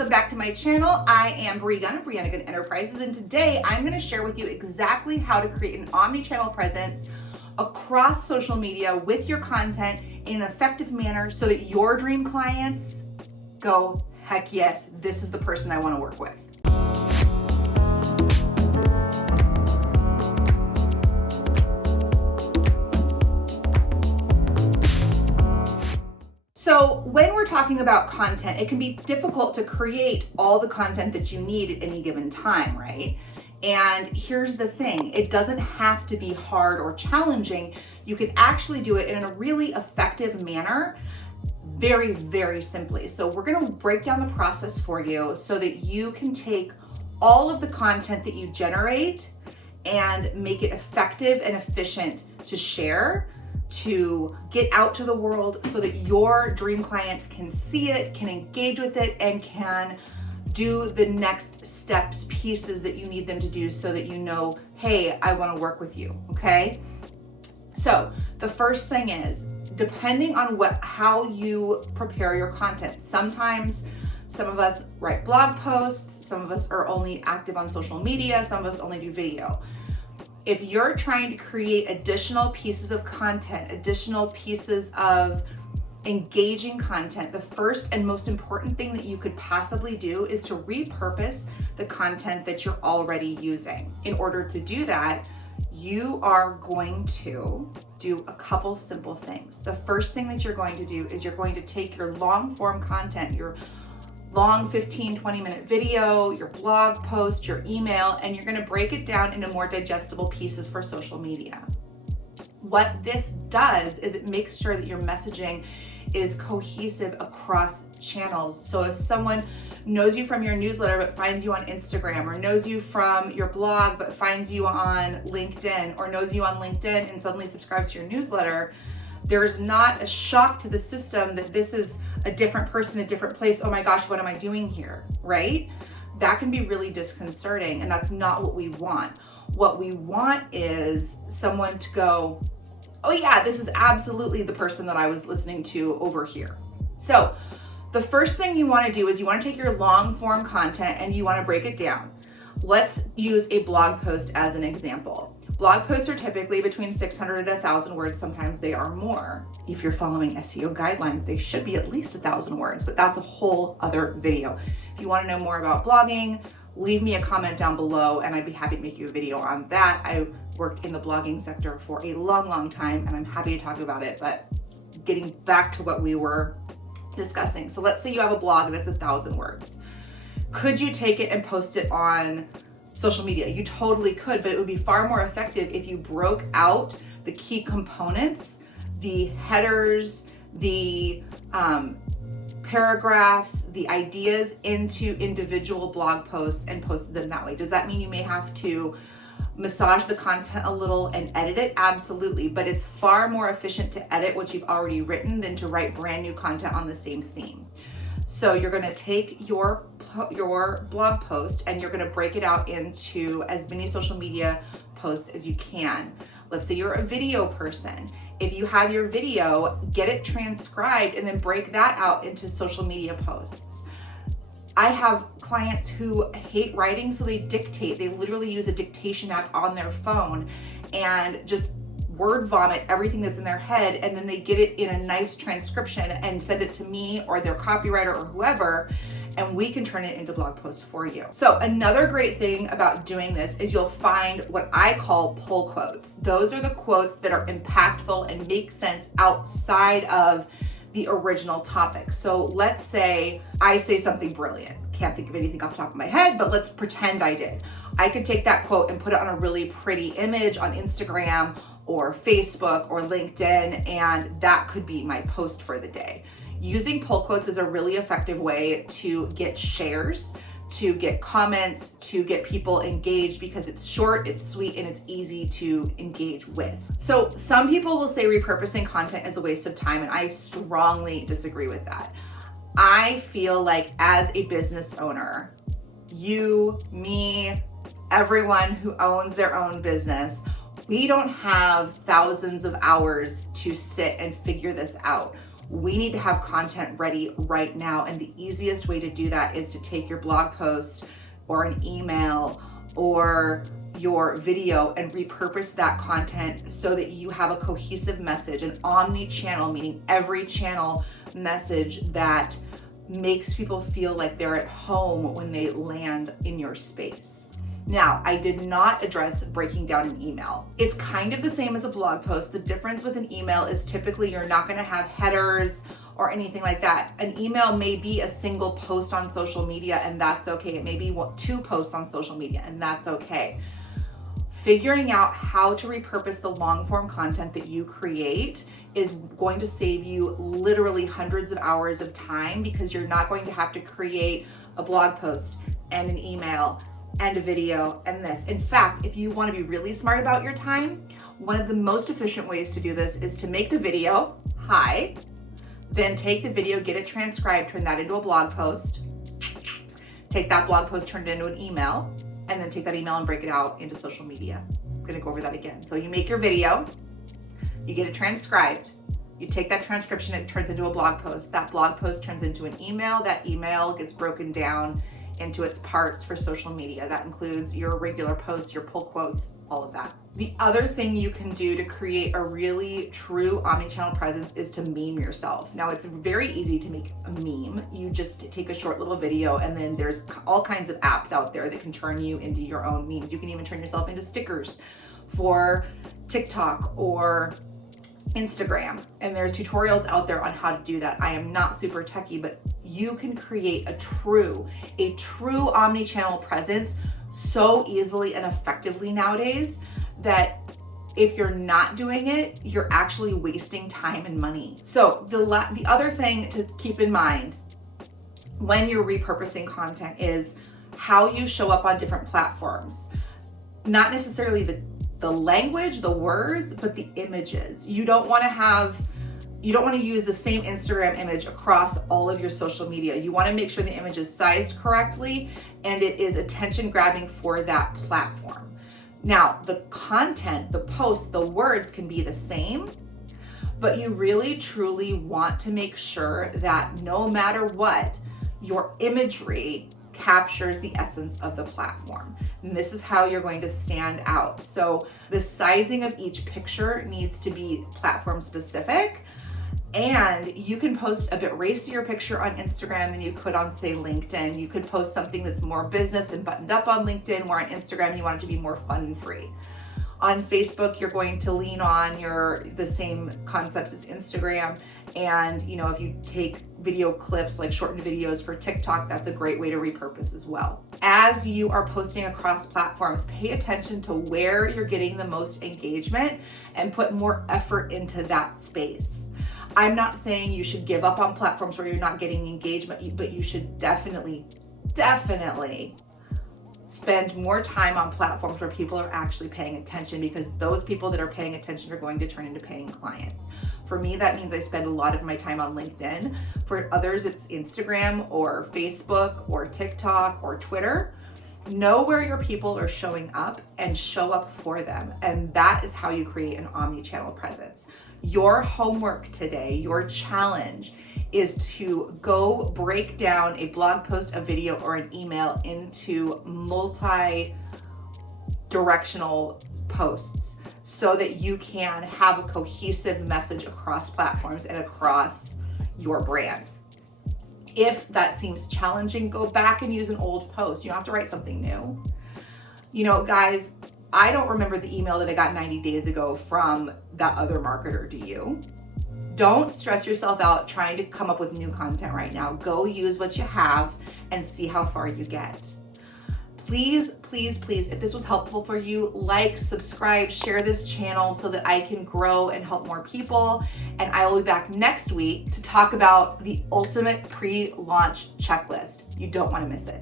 welcome back to my channel. I am Brea Gunn of Breanna Gunn Enterprises, and today I'm going to share with you exactly how to create an omni-channel presence across social media with your content in an effective manner so that your dream clients go, heck yes, this is the person I want to work with. So when we're talking about content, it can be difficult to create all the content that you need at any given time, right? And here's the thing, it doesn't have to be hard or challenging. You can actually do it in a really effective manner, very, very simply. So we're gonna break down the process for you so that you can take all of the content that you generate and make it effective and efficient to share, to get out to the world so that your dream clients can see it, can engage with it, and can do the next steps, pieces that you need them to do so that you know, hey, I want to work with you, okay? So the first thing is, depending on how you prepare your content, sometimes some of us write blog posts, some of us are only active on social media, some of us only do video. If you're trying to create additional pieces of content, additional pieces of engaging content, the first and most important thing that you could possibly do is to repurpose the content that you're already using. In order to do that, you are going to do a couple simple things. The first thing that you're going to do is you're going to take your long form content, your long 15-20 minute video, your blog post, your email, and you're gonna break it down into more digestible pieces for social media. What this does is it makes sure that your messaging is cohesive across channels. So if someone knows you from your newsletter but finds you on Instagram, or knows you from your blog but finds you on LinkedIn, or knows you on LinkedIn and suddenly subscribes to your newsletter, there's not a shock to the system that this is a different person, a different place. Oh my gosh, what am I doing here, right? That can be really disconcerting, and that's not what we want. What we want is someone to go, oh yeah, this is absolutely the person that I was listening to over here. So the first thing you want to do is you want to take your long form content and you want to break it down. Let's use a blog post as an example. Blog posts are typically between 600 and 1,000 words. Sometimes they are more. If you're following SEO guidelines, they should be at least 1,000 words, but that's a whole other video. If you want to know more about blogging, leave me a comment down below and I'd be happy to make you a video on that. I worked in the blogging sector for a long, long time and I'm happy to talk about it, but getting back to what we were discussing. So let's say you have a blog that's 1,000 words. Could you take it and post it on social media? You totally could, but it would be far more effective if you broke out the key components, the headers, the paragraphs, the ideas into individual blog posts and posted them that way. Does that mean you may have to massage the content a little and edit it? Absolutely, but it's far more efficient to edit what you've already written than to write brand new content on the same theme. So you're gonna take your blog post and you're gonna break it out into as many social media posts as you can. Let's say you're a video person. If you have your video, get it transcribed and then break that out into social media posts. I have clients who hate writing, so they dictate. They literally use a dictation app on their phone and just word vomit everything that's in their head, and then they get it in a nice transcription and send it to me or their copywriter or whoever, and we can turn it into blog posts for you. So another great thing about doing this is you'll find what I call pull quotes. Those are the quotes that are impactful and make sense outside of the original topic. So let's say I say something brilliant. Can't think of anything off the top of my head, but let's pretend I did. I could take that quote and put it on a really pretty image on Instagram or Facebook or LinkedIn, and that could be my post for the day. Using pull quotes is a really effective way to get shares, to get comments, to get people engaged, because it's short, it's sweet, and it's easy to engage with. So some people will say repurposing content is a waste of time, and I strongly disagree with that. I feel like as a business owner, you, me, everyone who owns their own business, we don't have thousands of hours to sit and figure this out. We need to have content ready right now. And the easiest way to do that is to take your blog post or an email or your video and repurpose that content so that you have a cohesive message, an omni-channel, meaning every channel message that makes people feel like they're at home when they land in your space. Now, I did not address breaking down an email. It's kind of the same as a blog post. The difference with an email is typically you're not gonna have headers or anything like that. An email may be a single post on social media, and that's okay. It may be 2 posts on social media, and that's okay. Figuring out how to repurpose the long form content that you create is going to save you literally hundreds of hours of time, because you're not going to have to create a blog post and an email and a video and this. In fact, if you want to be really smart about your time, one of the most efficient ways to do this is to make the video, then take the video, get it transcribed, turn that into a blog post, take that blog post, turn it into an email, and then take that email and break it out into social media. I'm gonna go over that again. So you make your video, you get it transcribed, you take that transcription, it turns into a blog post. That blog post turns into an email. That email gets broken down into its parts for social media. That includes your regular posts, your pull quotes, all of that. The other thing you can do to create a really true omnichannel presence is to meme yourself. Now, it's very easy to make a meme. You just take a short little video, and then there's all kinds of apps out there that can turn you into your own memes. You can even turn yourself into stickers for TikTok or Instagram, and there's tutorials out there on how to do that. I am not super techie, but you can create a true omni-channel presence so easily and effectively nowadays that if you're not doing it, you're actually wasting time and money. So the other thing to keep in mind when you're repurposing content is how you show up on different platforms. Not necessarily the language, the words, but the images. You don't want to use the same Instagram image across all of your social media. You want to make sure the image is sized correctly and it is attention grabbing for that platform. Now, the content, the posts, the words can be the same, but you really truly want to make sure that no matter what, your imagery captures the essence of the platform. And this is how you're going to stand out. So the sizing of each picture needs to be platform specific, and you can post a bit racier picture on Instagram than you could on, say, LinkedIn. You could post something that's more business and buttoned up on LinkedIn, where on Instagram you want it to be more fun and free. On Facebook, you're going to lean on the same concepts as Instagram. And if you take video clips, like shortened videos for TikTok, that's a great way to repurpose as well. As you are posting across platforms, pay attention to where you're getting the most engagement and put more effort into that space. I'm not saying you should give up on platforms where you're not getting engagement, but you should definitely spend more time on platforms where people are actually paying attention, because those people that are paying attention are going to turn into paying clients. For me, that means I spend a lot of my time on LinkedIn. For others, it's Instagram or Facebook or TikTok or Twitter. Know where your people are showing up and show up for them. And that is how you create an omni-channel presence. Your homework today, your challenge, is to go break down a blog post, a video, or an email into multi-directional posts so that you can have a cohesive message across platforms and across your brand. If that seems challenging, go back and use an old post. You don't have to write something new. Guys, I don't remember the email that I got 90 days ago from that other marketer, do you? Don't stress yourself out trying to come up with new content right now. Go use what you have and see how far you get. Please, if this was helpful for you, like, subscribe, share this channel so that I can grow and help more people. And I will be back next week to talk about the ultimate pre-launch checklist. You don't want to miss it.